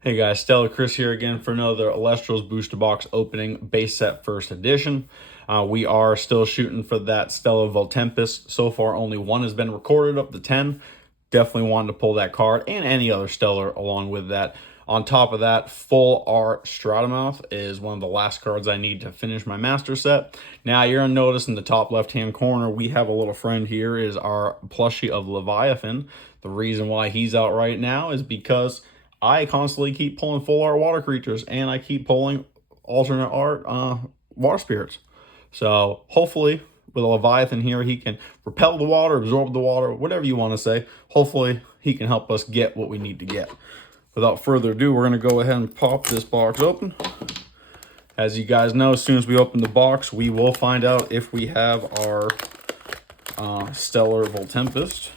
Hey guys, Stellar Chris here again for another Alestrals Booster Box opening base set first edition. We are still shooting for that Stellar Voltempest. So far, only one has been recorded up to 10. Definitely wanted to pull that card and any other Stellar along with that. On top of that, Full Art Stratomouth is one of the last cards I need to finish my master set. Now, you're going to notice in the top left-hand corner, we have a little friend here, is our plushie of Leviathan. The reason why he's out right now is because I constantly keep pulling full art water creatures and I keep pulling alternate art water spirits. So hopefully with a Leviathan here, he can repel the water, absorb the water, whatever you want to say. Hopefully he can help us get what we need to get. Without further ado, we're going to go ahead and pop this box open. As you guys know, as soon as we open the box, we will find out if we have our Stellar Voltempest.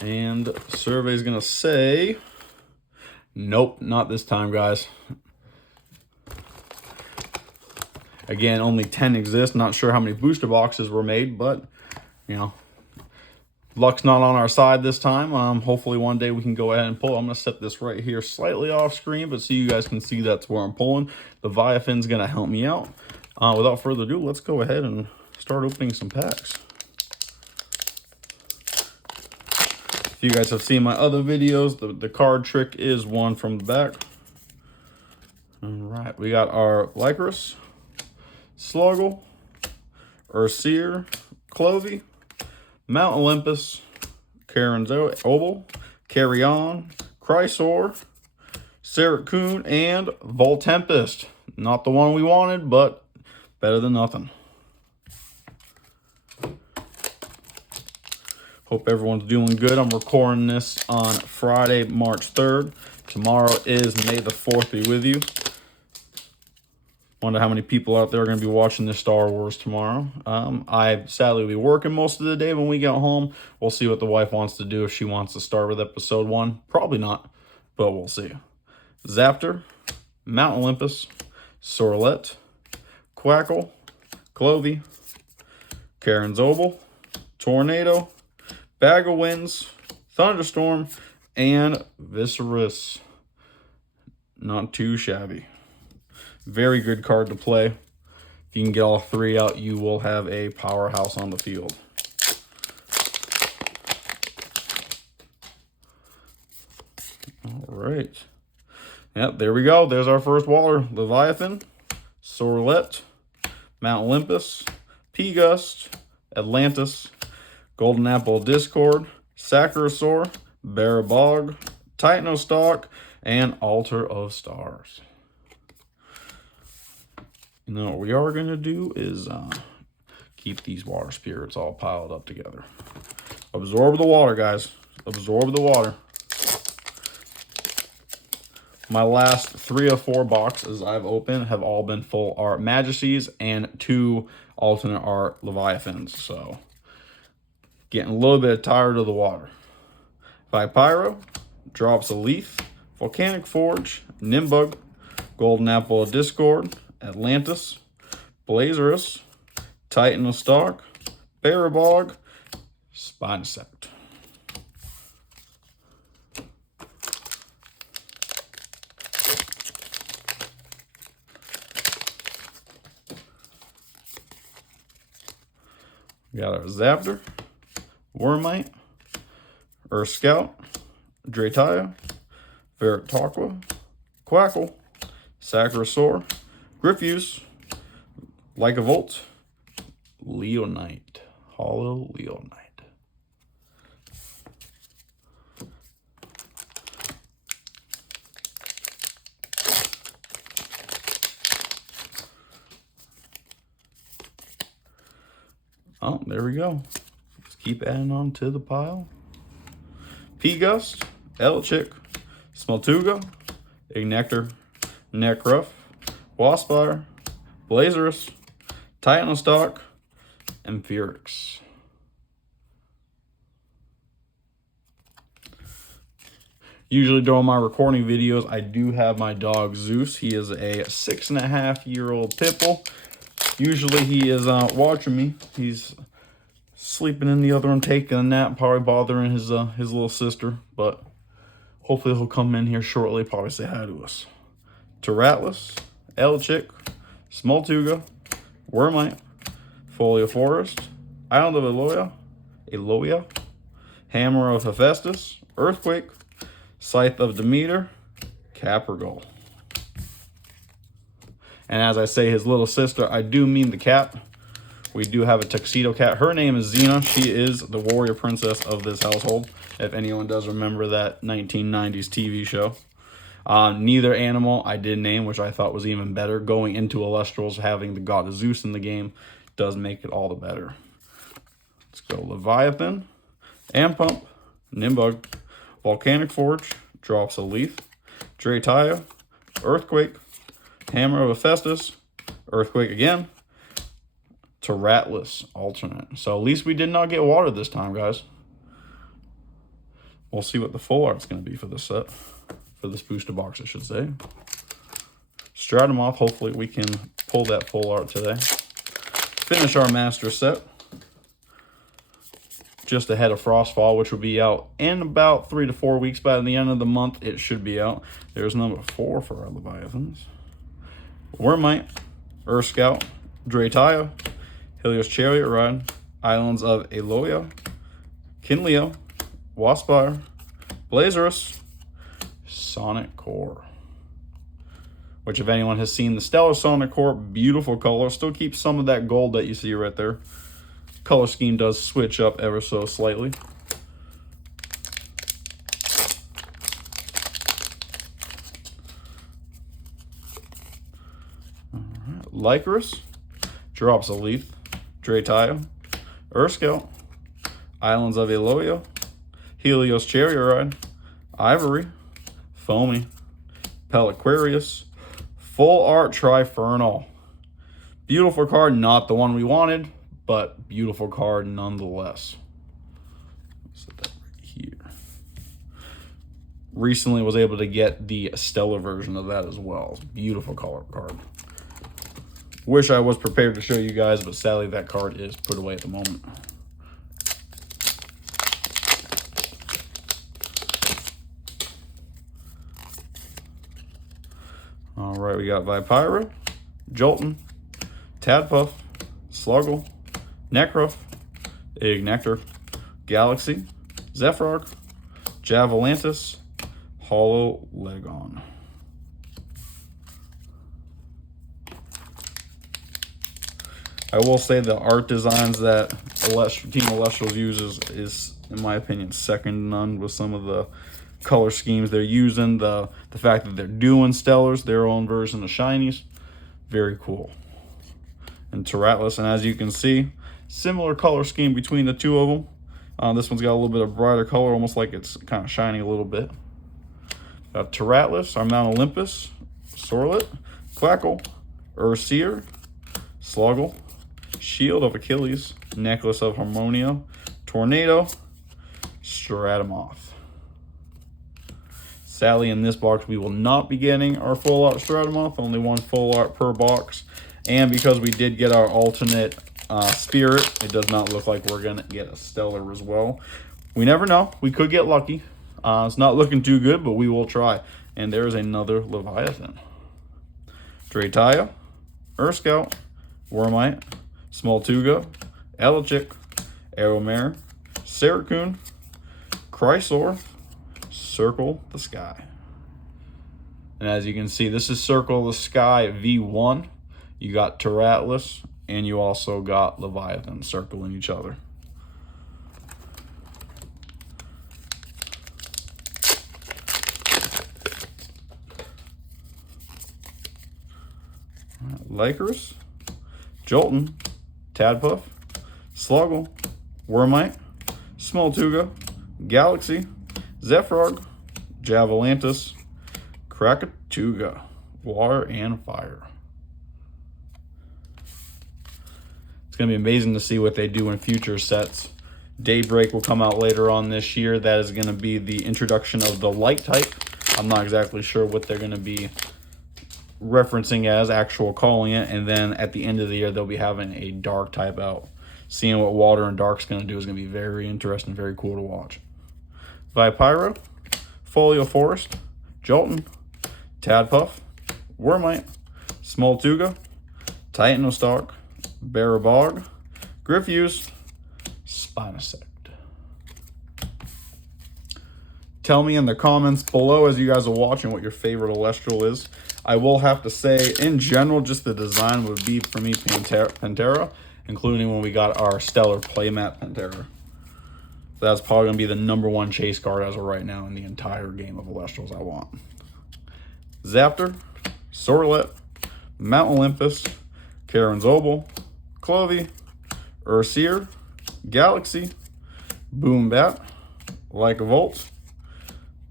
And survey is going to say, nope, not this time, guys. Again, only 10 exist. Not sure how many booster boxes were made, but, you know, luck's not on our side this time. Hopefully one day we can go ahead and pull. I'm going to set this right here slightly off screen, but so you guys can see that's where I'm pulling. The Leviathan's going to help me out. Without further ado, let's go ahead and start opening some packs. If you guys have seen my other videos, the card trick is one from the back. All right, we got our Lycris, Sluggle, Urseer, Clovey, Mount Olympus, Karen's Obel, Carrion, Chrysor, Saracoon, and Voltempest. Not the one we wanted, but better than nothing. Hope everyone's doing good. I'm recording this on Friday, March 3rd. Tomorrow is May the 4th be with you. Wonder how many people out there are going to be watching this Star Wars tomorrow. I sadly will be working most of the day when we get home. We'll see what the wife wants to do. If she wants to start with episode 1, probably not, but we'll see. Zapter, Mount Olympus, Sorlet, Quackle, Clovey, Karen's Obel, Tornado, Bag of Winds, Thunderstorm, and Viscerus. Not too shabby. Very good card to play. If you can get all three out, you will have a powerhouse on the field. All right. Yep, there we go. There's our first water. Leviathan, Sorlet, Mount Olympus, P-Gust, Atlantis, Golden Apple Discord, Sacrosaur, Barabog, Titanostock, and Altar of Stars. You know what we are going to do is keep these water spirits all piled up together. Absorb the water, guys. Absorb the water. My last 3 or 4 boxes I've opened have all been full art Majesties and 2 alternate art Leviathans. So, getting a little bit tired of the water. Vipyro, Drops of Leaf, Volcanic Forge, Nimbug, Golden Apple of Discord, Atlantis, Blazerus, Titanostock, Barabog, Spinesect. We got our Zapter, Wormite, Earth Scout, Draytaya, Veritaqua, Quackle, Sacrosaur, Griffuse, Lycavolt, Leonite, Hollow Leonite. Oh, there we go. Let's keep adding on to the pile. P-Gust, Elchick, Smeltuga, Ignector, Necruff, Waspire, Blazerus, Titanostock, and Furix. Usually during my recording videos, I do have my dog Zeus. He is a 6.5-year-old pit bull. Usually he is watching me. He's sleeping in the other room, taking a nap, probably bothering his little sister. But Hopefully he'll come in here shortly, probably say hi to us. Terratlas, Elchick, Smoltuga, Wormite, Folio Forest, Island of Eloia, Hammer of Hephaestus, Earthquake, Scythe of Demeter, Caprigal. And as I say his little sister, I do mean the cat. We do have a tuxedo cat. Her name is Xena. She is the warrior princess of this household, if anyone does remember that 1990s TV show. Neither animal I did name, which I thought was even better. Going into Elestrals, having the god of Zeus in the game does make it all the better. Let's go Leviathan, Ampump, Nimbug, Volcanic Forge, Drops a Leaf, Draytaya, Earthquake, Hammer of Hephaestus, Earthquake again, Terratlas alternate. So at least we did not get water this time, guys. We'll see what the full art's going to be for this set. For this booster box, I should say. Stratomoth, hopefully we can pull that full art today. Finish our master set. Just ahead of Frostfall, which will be out in about 3 to 4 weeks. By the end of the month, it should be out. There's number 4 for our Leviathans. Wormite, Earth Scout, Draytaya, Helios Chariot Ride, Islands of Eloia, Kinleo, Waspire, Blazerus, Sonic Core. Which, if anyone has seen the Stellar Sonic Core, beautiful color. Still keeps some of that gold that you see right there. Color scheme does switch up ever so slightly. Lycoris, Drops a Leaf, Draytaya, Earth Scout, Islands of Eloia, Helios Chariot Ride, Ivory, Foamy, Peliquarius, Full Art Trifernal. Beautiful card, not the one we wanted, but beautiful card nonetheless. Set that right here. Recently was able to get the stellar version of that as well. Beautiful color card. Wish I was prepared to show you guys, but sadly that card is put away at the moment. All right, we got Vipira, Jolton, Tadpuff, Sluggle, Necruff, Ignector, Galaxy, Zephrog, Javalantis, Hollow Legon. I will say the art designs that Team Elestrals uses is, in my opinion, second to none with some of the color schemes they're using. The fact that they're doing Stellars, their own version of Shinies, very cool. And Terratlas, and as you can see, similar color scheme between the two of them. This one's got a little bit of brighter color, almost like it's kind of shining a little bit. Terratlas, our Mount Olympus, Sorlet, Quackle, Urseer, Sluggle, Shield of Achilles, Necklace of Harmonia, Tornado, Stratomoth. Sadly, in this box, we will not be getting our full art Stratomoth, only one full art per box. And because we did get our alternate Spirit, it does not look like we're going to get a Stellar as well. We never know. We could get lucky. It's not looking too good, but we will try. And there's another Leviathan. Draytaya, Earth Scout, Wormite, Smoltuga, Elchick, Aeromare, Saracoon, Chrysor, Circle the Sky. And as you can see, this is Circle the Sky V1. You got Terratlas, and you also got Leviathan circling each other. Lycoris, Jolton, Tadpuff, Sluggle, Wormite, Smoltuga, Galaxy, Zephrog, Javalantis, Krakatuga, Water and Fire. It's going to be amazing to see what they do in future sets. Daybreak will come out later on this year. That is going to be the introduction of the light type. I'm not exactly sure what they're going to be referencing as, actual calling it, and then at the end of the year they'll be having a dark type out. Seeing what Water and Dark's going to do is going to be very interesting, very cool to watch. Vipira, Folio Forest, Jolton, Tadpuff, Wormite, Smoltuga, Titanostock, Barabog, Griffuse, Spinosect. Tell me in the comments below as you guys are watching what your favorite Celestial is. I will have to say, in general, just the design would be, for me, Pantera, including when we got our Stellar Playmat Pantera. That's probably going to be the #1 chase card as of right now in the entire game of Celestials I want. Zaptor, Sorlet, Mount Olympus, Karen's Obel, Clovey, Ursier, Galaxy, Boombat, Lycavolt,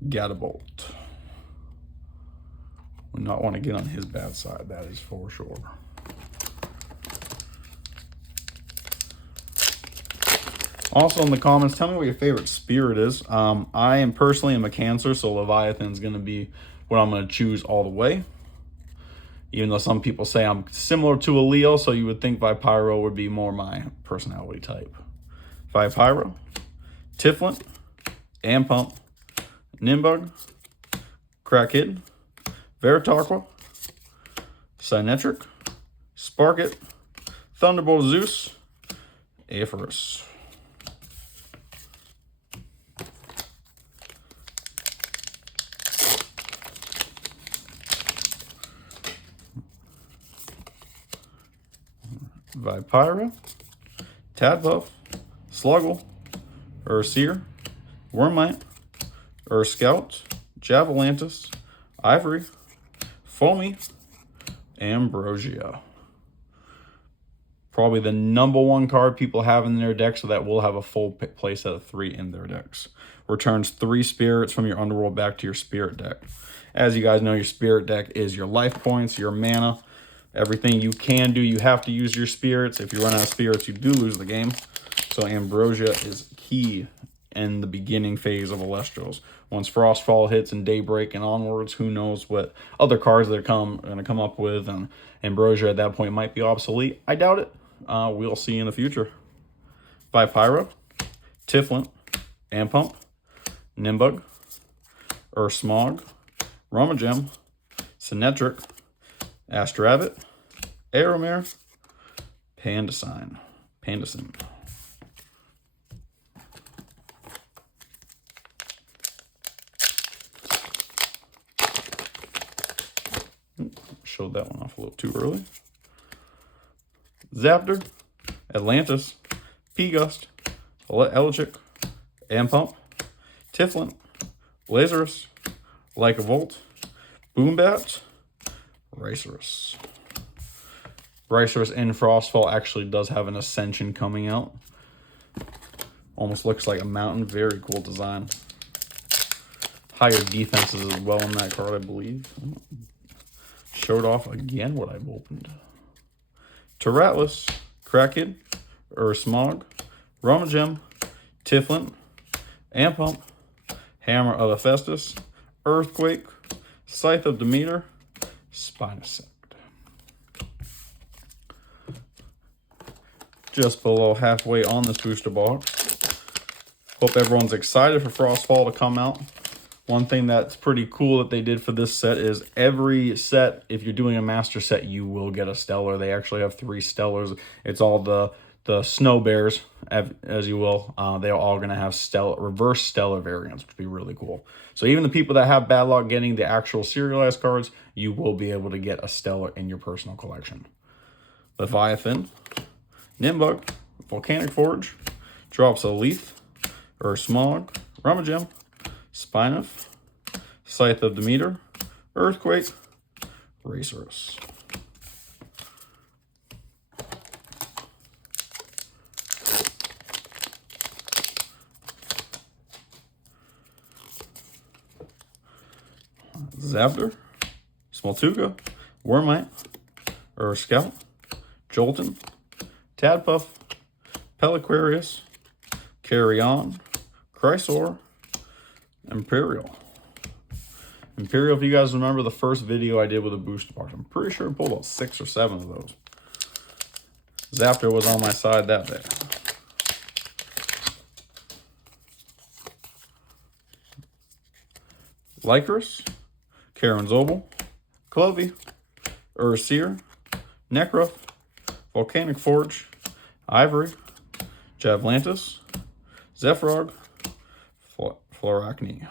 Gatabolt. Would not want to get on his bad side, that is for sure. Also in the comments, tell me what your favorite spirit is. I am personally a Cancer, so Leviathan's going to be what I'm going to choose all the way. Even though some people say I'm similar to a Leo, so you would think Vipyro would be more my personality type. Vipyro, Tiflin, Ampump, Nimbug, Crackid, Veritarqua, Synetric, Sparkit, Thunderbolt Zeus, Aephorus. Vipyro, Tadpuff, Sluggle, Ursier, Wormite, Urscout, Javalantis, Ivory, Foamy, Ambrosia. Probably the #1 card people have in their deck, so that will have a full play set of 3 in their decks. Returns 3 spirits from your Underworld back to your spirit deck. As you guys know, your spirit deck is your life points, your mana, everything you can do. You have to use your spirits. If you run out of spirits, you do lose the game. So Ambrosia is key in the beginning phase of Celestials. Once Frostfall hits and Daybreak and onwards, who knows what other cards they're going to come up with, and Ambrosia at that point might be obsolete. I doubt it. We'll see in the future. Vipyro, Tiflin, Ampump, Nimbug, Ursmog, Rumagem, Synetric, Astrabbit, Aeromare, Pandasim. Showed that one off a little too early. Zaptor, Atlantis, P-Gust, Elegic, Ampump, Tiflin, Lazarus, Lycavolt, Boombat, Ricerus. Ricerus in Frostfall actually does have an Ascension coming out. Almost looks like a mountain. Very cool design. Higher defenses as well on that card, I believe. Showed off again what I've opened. Terratlas, Crackid, Ursmog, Rumagem, Tiflin, Ampump, Hammer of Hephaestus, Earthquake, Scythe of Demeter, Spinosect. Just below halfway on this booster box. Hope everyone's excited for Frostfall to come out. One thing that's pretty cool that they did for this set is every set, if you're doing a master set, you will get a stellar. They actually have 3 stellars. It's all the snow bears, as you will. They're all going to have reverse stellar variants, which would be really cool. So even the people that have bad luck getting the actual serialized cards, you will be able to get a stellar in your personal collection. Leviathan, Nimbug, Volcanic Forge, Drops a Leaf, Ursmog, Rumagem, Spinoff, Scythe of Demeter, Earthquake, Ricerus. Zaptor, Smoltuga, Wormite, Urscout, Jolton, Tadpuff, Peliquarius, Carrion, Chrysor, Imperial. If you guys remember the first video I did with a booster box, I'm pretty sure I pulled about 6 or 7 of those. Zaptor was on my side that day. Lycris, Karen's Obel, Clovey, Urseer, Nekruff, Volcanic Forge, Ivory, Javlantis, Zephrog, Floracne.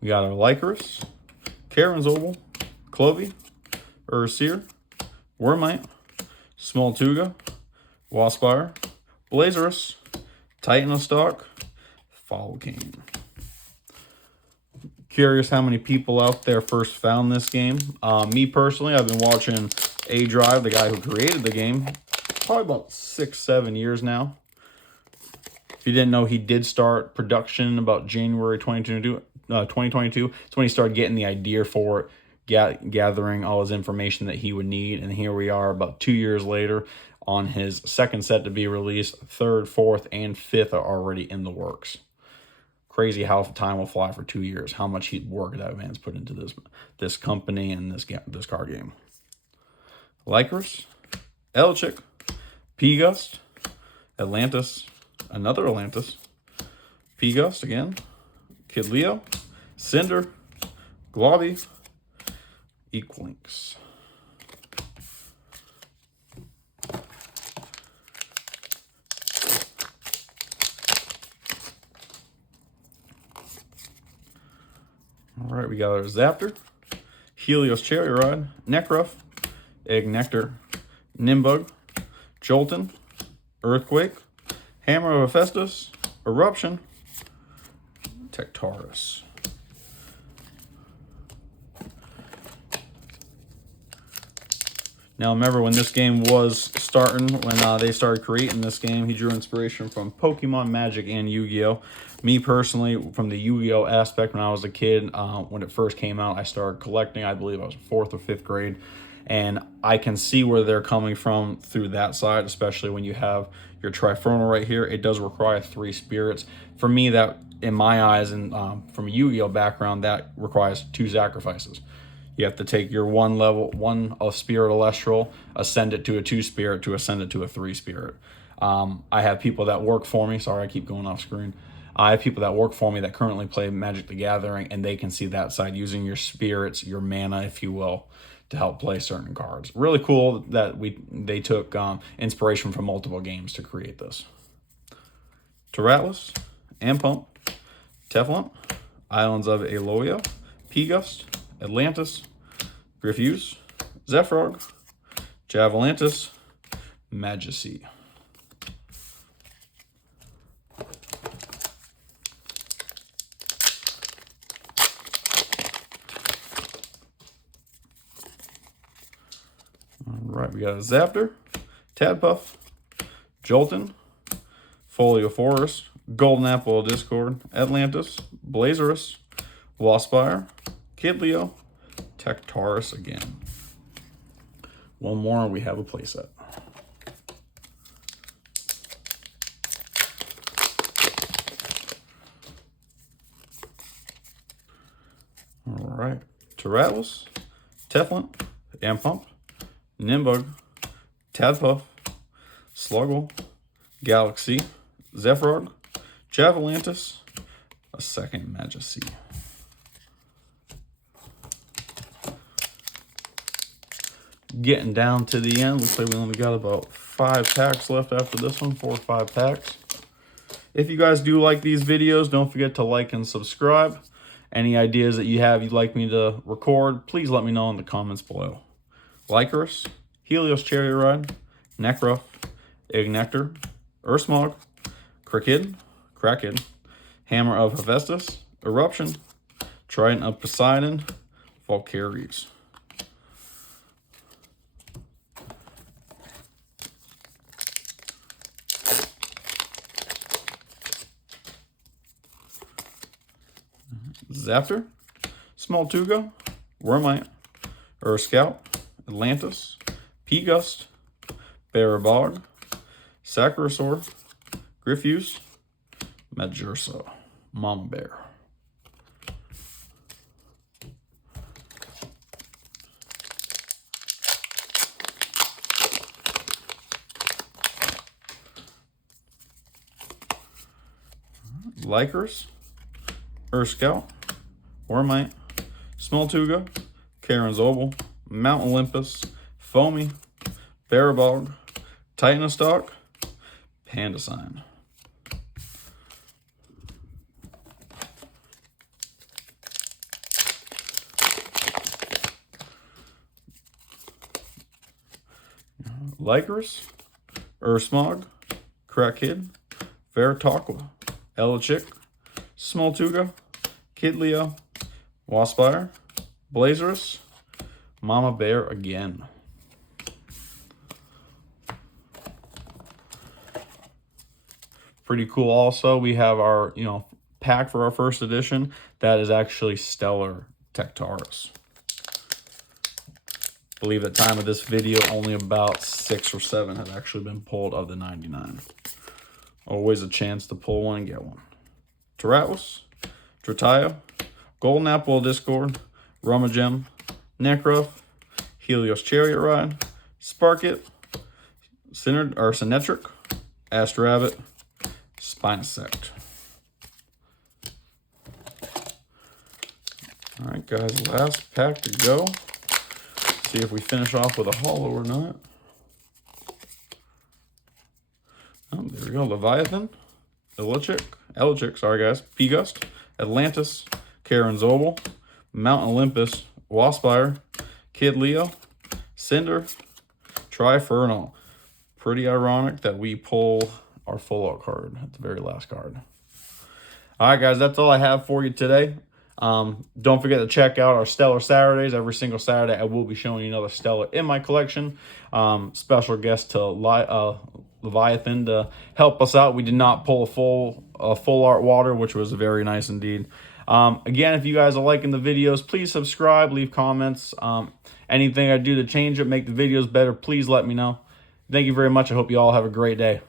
We got our Lycris, Karen's Obel, Clovey, Urseer, Wormite, Smoltuga, Waspire, Blazerus, Titanostock, Falcane. Curious how many people out there first found this game. Me personally, I've been watching A-Drive, the guy who created the game, probably about 6-7 years now. If you didn't know, he did start production about January 2022. It's when he started getting the idea for it, gathering all his information that he would need. And here we are about 2 years later on his second set to be released. Third, fourth, and fifth are already in the works. Crazy how time will fly for 2 years. How much work that man's put into this company and this card game. Lycris, Elchik, P-Gust, Atlantis, another Atlantis, P-Gust again, Kid Leo, Cinder, Globby, Equinx. All right, we got our Zaptor, Helios Cherry Rod, Nekruff, Ignector, Nimbug, Jolton, Earthquake, Hammer of Hephaestus, Eruption, Tectaurus. Now remember, when this game was starting, when they started creating this game, he drew inspiration from Pokemon, Magic, and Yu-Gi-Oh! Me personally, from the Yu-Gi-Oh! Aspect, when I was a kid, when it first came out, I started collecting. I believe I was 4th or 5th grade. And I can see where they're coming from through that side, especially when you have your Trifronal right here. It does require 3 spirits. For me, that, in my eyes, and from a Yu-Gi-Oh! Background, that requires 2 sacrifices. You have to take your one of Spirit Celestial, ascend it to a 2 spirit to ascend it to a 3 spirit. I have people that work for me. Sorry, I keep going off screen. I have people that work for me that currently play Magic the Gathering, and they can see that side, using your spirits, your mana, if you will, to help play certain cards. Really cool that they took inspiration from multiple games to create this. Terratlas, Ampump, Teflon, Islands of Aloia, P-Gust, Atlantis, Griffuse, Zephrog, Javalantis, Majesty. Alright, we got a Zaptor, Tadpuff, Jolton, Folio Forest, Golden Apple of Discord, Atlantis, Blazerus, Waspire, Kid Leo, Tectaurus again. One more and we have a playset. Alright, Terratlas, Teflon, Ampump, Nimbug, Tadpuff, Sluggle, Galaxy, Zephrog, Javalantis, a second Majesty. Getting down to the end. Looks like we only got about 5 packs left after this one. 4 or 5 packs. If you guys do like these videos, don't forget to like and subscribe. Any ideas that you have you'd like me to record, please let me know in the comments below. Lycris, Helios Cherry Ride, Nekruff, Ignector, Ursmog, Krakid, Hammer of Hephaestus, Eruption, Trident of Poseidon, Valkyries. Zaptor, Smoltuga, Wormite, Urscout, Atlantis, P-Gust, Barabog, Sacrosaur, Griffuse, Majursa, Mama Bear. Lycurus, Scout, Ormite, Smoltuga, Karen's Oval, Mount Olympus, Foamy, Barabog, Titanostock, Panda Sign. Lycurus, Smog, Crackhead, Veritaqua, Elichick, Smoltuga, Kidleo, Waspire, Blazerus, Mama Bear again. Pretty cool also. We have our, pack for our first edition. That is actually Stellar Tectaurus. I believe at the time of this video, only about 6 or 7 have actually been pulled of the 99. Always a chance to pull one and get one. Teratus, Drataya, Golden Apple Discord, Rummagem, Necruff, Helios Chariot Ride, Sparkit, Synetric, Astrarabbit, Spinosect. All right, guys, last pack to go. See if we finish off with a holo or not. Oh, there we go. Leviathan, Elichick, sorry guys, P-Gust, Atlantis, Karen's Oval, Mount Olympus, Waspire, Kidleo, Cinder, Trifernal. Pretty ironic that we pull our full art card at the very last card. All right, guys, that's all I have for you today. Don't forget to check out our Stellar Saturdays. Every single Saturday, I will be showing you another Stellar in my collection. Special guest to Leviathan to help us out. We did not pull a full art water, which was very nice indeed. Again, if you guys are liking the videos, please subscribe, leave comments. Anything I do to change it, make the videos better, please let me know. Thank you very much. I hope you all have a great day.